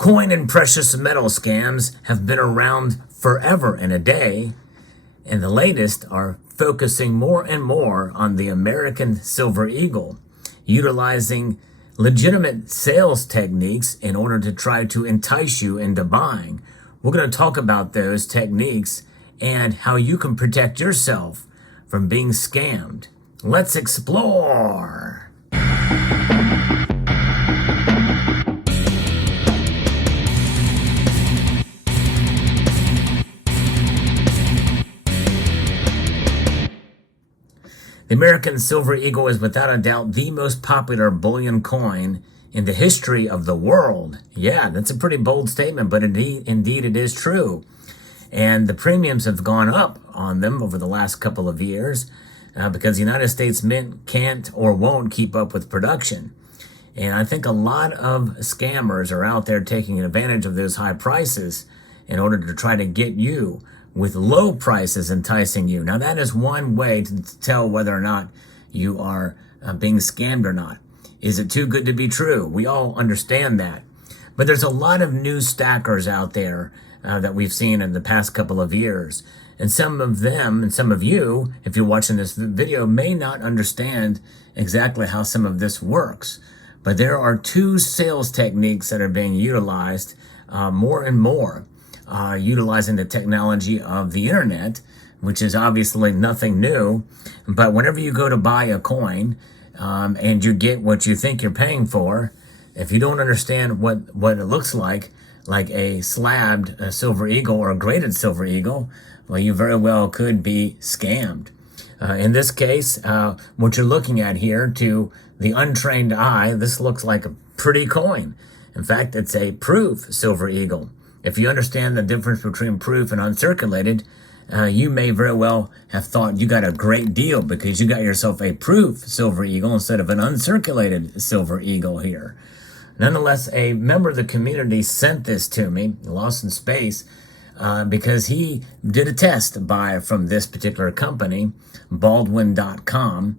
Coin and precious metal scams have been around forever and a day, and the latest are focusing more and more on the American Silver Eagle, utilizing legitimate sales techniques in order to try to entice you into buying. We're going to talk about those techniques and how you can protect yourself from being scammed. Let's explore. The American Silver Eagle is without a doubt the most popular bullion coin in the history of the world. Yeah, that's a pretty bold statement, but indeed it is true. And the premiums have gone up on them over the last couple of years because the United States Mint can't or won't keep up with production. And I think a lot of scammers are out there taking advantage of those high prices in order to try to get you with low prices, enticing you. Now, that is one way to tell whether or not you are being scammed or not. Is it too good to be true? We all understand that. But there's a lot of new stackers out there that we've seen in the past couple of years. And some of them, and some of you, if you're watching this video, may not understand exactly how some of this works. But there are two sales techniques that are being utilized more and more. Utilizing the technology of the internet, which is obviously nothing new. But whenever you go to buy a coin and you get what you think you're paying for, if you don't understand what it looks like a slabbed silver eagle or a graded silver eagle, well, you very well could be scammed. In this case, what you're looking at here, to the untrained eye, this looks like a pretty coin. In fact, it's a proof silver eagle. If you understand the difference between proof and uncirculated, you may very well have thought you got a great deal because you got yourself a proof silver eagle instead of an uncirculated silver eagle here. Nonetheless, a member of the community sent this to me, Lost in Space, because he did a test buy from this particular company, Baldwin.com,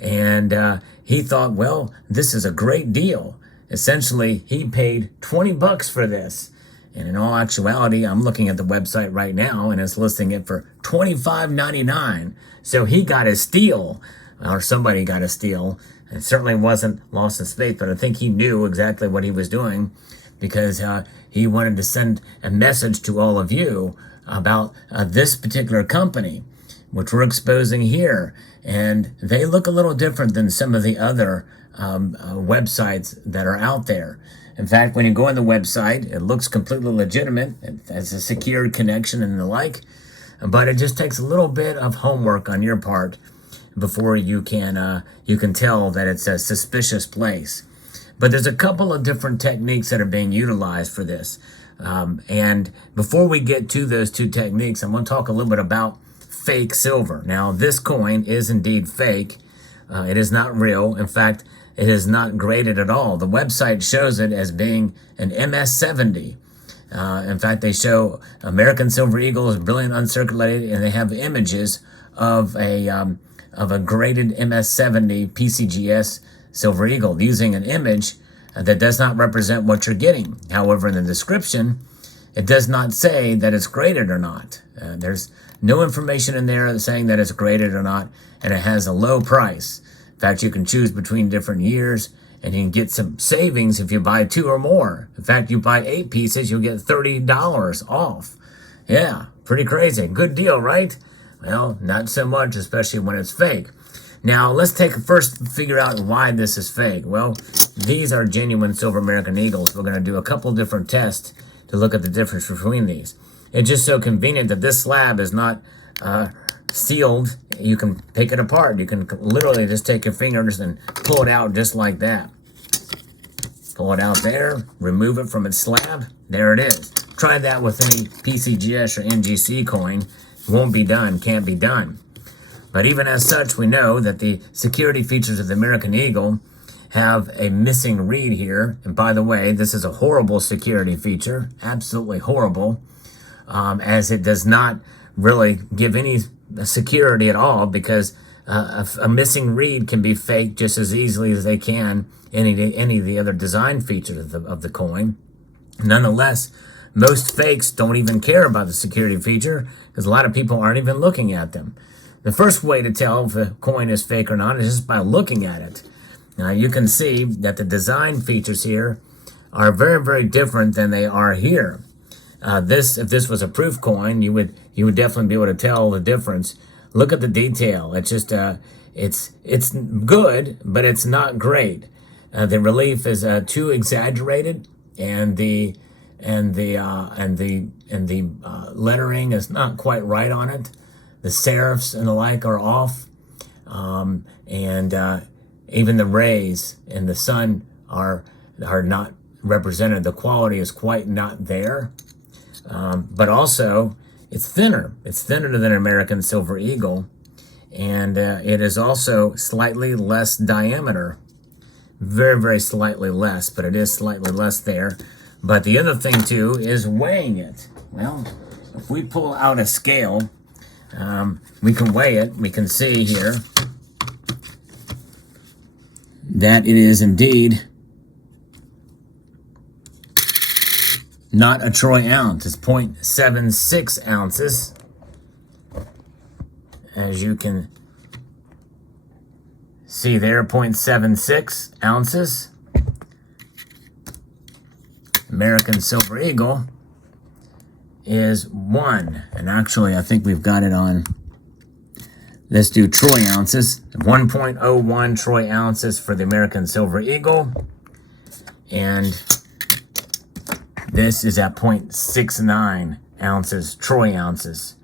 and he thought, well, this is a great deal. Essentially, he paid $20 for this. And in all actuality, I'm looking at the website right now, and it's listing it for $25.99. So he got a steal, or somebody got a steal. It certainly wasn't Lost in Space, but I think he knew exactly what he was doing because he wanted to send a message to all of you about this particular company, which we're exposing here. And they look a little different than some of the other websites that are out there. In fact, when you go on the website, it looks completely legitimate. It has a secured connection and the like, but it just takes a little bit of homework on your part before you can tell that it's a suspicious place. But there's a couple of different techniques that are being utilized for this. And before we get to those two techniques, I'm going to talk a little bit about fake silver. Now, this coin is indeed fake. It is not real. In fact, it is not graded at all. The website shows it as being an MS-70. In fact, they show American Silver Eagle is brilliant uncirculated, and they have images of a graded MS-70 PCGS Silver Eagle using an image that does not represent what you're getting. However, in the description, it does not say that it's graded or not. There's no information in there saying that it's graded or not, and it has a low price. In fact, you can choose between different years, and you can get some savings if you buy 2 or more. In fact, you buy 8 pieces, you'll get $30 off. Yeah, pretty crazy. Good deal, right? Well, not so much, especially when it's fake. Now, let's first figure out why this is fake. Well, these are genuine silver American Eagles. We're going to do a couple different tests to look at the difference between these. It's just so convenient that this slab is not sealed. You can pick it apart. You can literally just take your fingers and pull it out just like that. Pull it out there, remove it from its slab. There it is. Try that with any PCGS or NGC coin. Won't be done, can't be done. But even as such, we know that the security features of the American Eagle have a missing read here. And by the way, this is a horrible security feature, absolutely horrible, as it does not really give any security at all, because a missing read can be faked just as easily as they can any of the other design features of the coin. Nonetheless, most fakes don't even care about the security feature because a lot of people aren't even looking at them. The first way to tell if a coin is fake or not is just by looking at it. Now you can see that the design features here are very, very different than they are here. If this was a proof coin, you would definitely be able to tell the difference. Look at the detail. It's just it's good, but it's not great. The relief is too exaggerated, and the lettering is not quite right on it. The serifs and the like are off, and even the rays and the sun are not represented. The quality is quite not there. But also, it's thinner. It's thinner than American Silver Eagle, and it is also slightly less diameter. Very, very slightly less, but it is slightly less there. But the other thing, too, is weighing it. Well, if we pull out a scale, we can weigh it. We can see here that it is indeed not a troy ounce. It's 0.76 ounces. As you can see there, 0.76 ounces. American Silver Eagle is 1. And actually, I think we've got it on. Let's do troy ounces. 1.01 troy ounces for the American Silver Eagle. And this is at 0.69 ounces, troy ounces,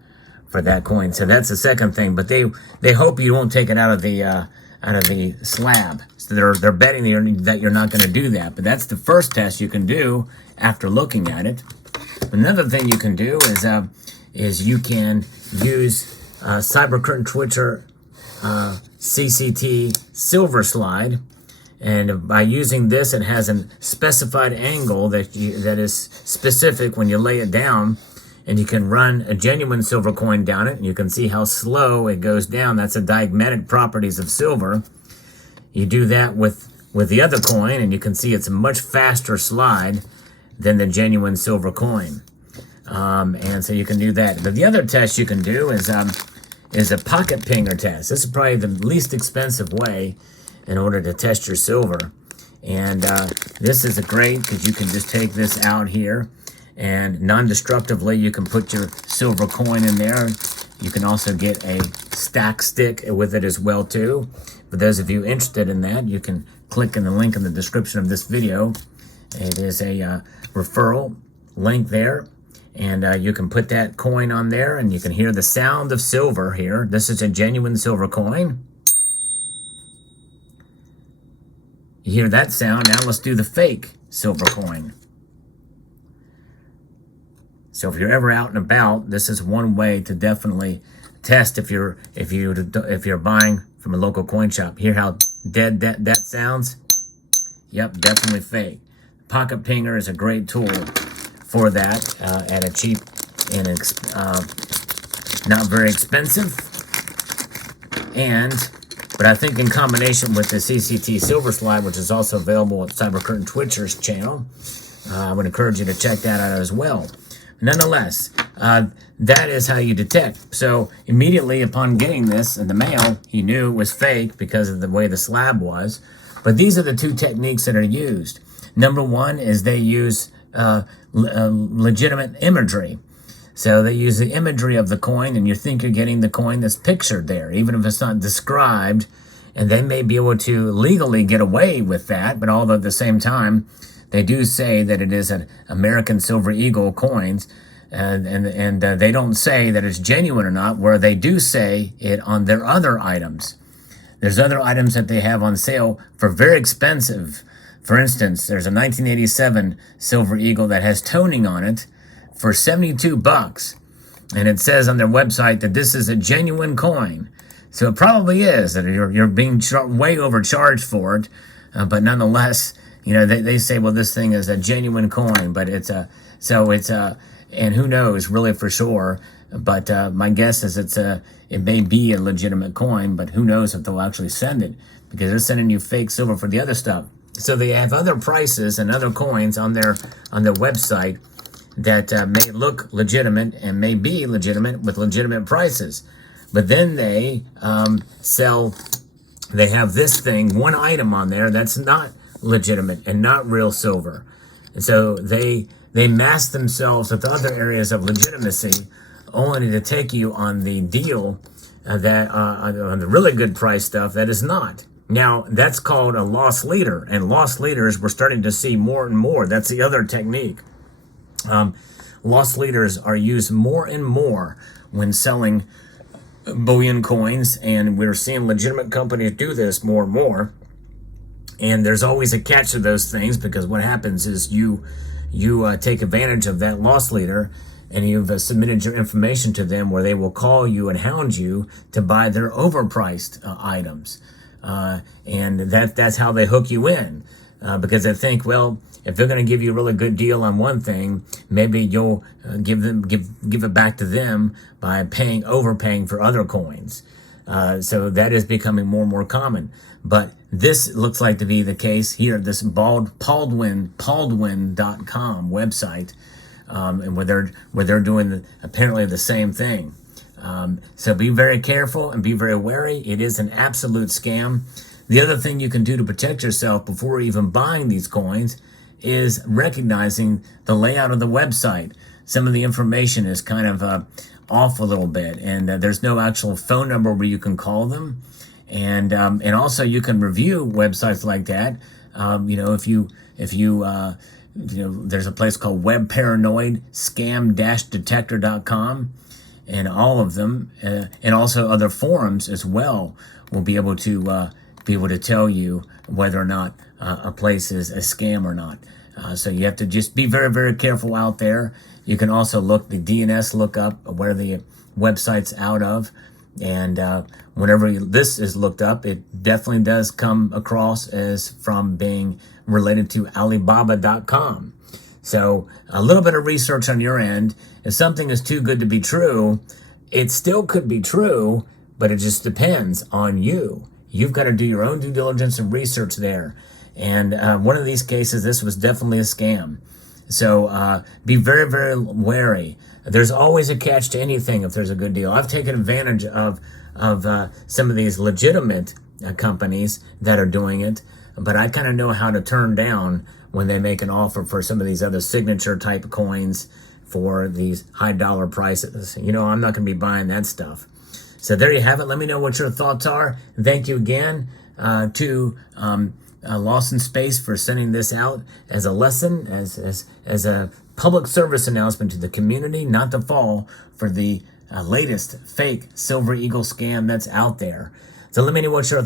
for that coin. So that's the second thing. But they hope you won't take it out of the slab. So they're betting that you're not going to do that. But that's the first test you can do after looking at it. Another thing you can do is you can use Cyber Curtain Twitcher CCT Silver Slide. And by using this, it has a specified angle that is specific when you lay it down, and you can run a genuine silver coin down it, and you can see how slow it goes down. That's the diagnetic properties of silver. You do that with the other coin, and you can see it's a much faster slide than the genuine silver coin. And so you can do that. But the other test you can do is a pocket pinger test. This is probably the least expensive way in order to test your silver. And this is great because you can just take this out here, and non-destructively you can put your silver coin in there. You can also get a stack stick with it as well too. For those of you interested in that, you can click in the link in the description of this video. It is a referral link there, and you can put that coin on there, and you can hear the sound of silver here. This is a genuine silver coin. You hear that sound. Now let's do the fake silver coin. So if you're ever out and about, this is one way to definitely test if you're buying from a local coin shop. Hear how dead that sounds? Yep, definitely fake. Pocket pinger is a great tool for that at a cheap and not very expensive. But I think in combination with the CCT Silver Slide, which is also available at Cyber Curtain Twitcher's channel, I would encourage you to check that out as well. Nonetheless, that is how you detect. So immediately upon getting this in the mail, he knew it was fake because of the way the slab was. But these are the two techniques that are used. Number one is they use legitimate imagery. So they use the imagery of the coin, and you think you're getting the coin that's pictured there, even if it's not described. And they may be able to legally get away with that, but although at the same time, they do say that it is an American Silver Eagle coins, and they don't say that it's genuine or not, where they do say it on their other items. There's other items that they have on sale for very expensive. For instance, there's a 1987 Silver Eagle that has toning on it for $72, and it says on their website that this is a genuine coin. So it probably is that you're being way overcharged for it, but nonetheless, you know, they say, well, this thing is a genuine coin, but and who knows really for sure. But my guess is it may be a legitimate coin, but who knows if they'll actually send it, because they're sending you fake silver for the other stuff. So they have other prices and other coins on their website that may look legitimate and may be legitimate with legitimate prices. But then they they have this thing, one item on there that's not legitimate and not real silver. And so they mask themselves with other areas of legitimacy only to take you on the deal that on the really good price stuff that is not. Now, that's called a loss leader, and loss leaders we're starting to see more and more. That's the other technique. Loss leaders are used more and more when selling bullion coins, and we're seeing legitimate companies do this more and more. And there's always a catch to those things, because what happens is you take advantage of that loss leader, and you've submitted your information to them where they will call you and hound you to buy their overpriced items. And that's how they hook you in, because they think, well, if they're going to give you a really good deal on one thing, maybe you'll give it back to them by overpaying for other coins. So that is becoming more and more common. But this looks like to be the case here. This Pauldwin.com website, and where they're doing apparently the same thing. So be very careful and be very wary. It is an absolute scam. The other thing you can do to protect yourself before even buying these coins is recognizing the layout of the website. Some of the information is kind of off a little bit, and there's no actual phone number where you can call them. And also you can review websites like that. If you there's a place called Web Paranoid Scam-Detector.com, and all of them, and also other forums as well, will be able to tell you whether or not a place is a scam or not. So you have to just be very, very careful out there. You can also look the DNS lookup where the website's out of, and whenever this is looked up, it definitely does come across as from being related to Alibaba.com. So a little bit of research on your end. If something is too good to be true, it still could be true, but it just depends on you. You've got to do your own due diligence and research there. And one of these cases, this was definitely a scam. So be very, very wary. There's always a catch to anything if there's a good deal. I've taken advantage of some of these legitimate companies that are doing it, but I kind of know how to turn down when they make an offer for some of these other signature type coins for these high dollar prices. I'm not going to be buying that stuff. So there you have it. Let me know what your thoughts are. Thank you again to Lost in Space for sending this out as a lesson, as a public service announcement to the community not to fall for the latest fake Silver Eagle scam that's out there. So let me know what your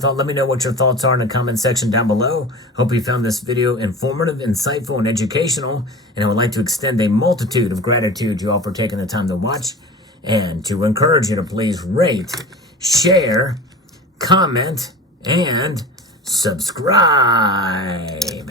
thoughts are in the comment section down below. Hope you found this video informative, insightful, and educational. And I would like to extend a multitude of gratitude to you all for taking the time to watch, and to encourage you to please rate, share, comment, and subscribe.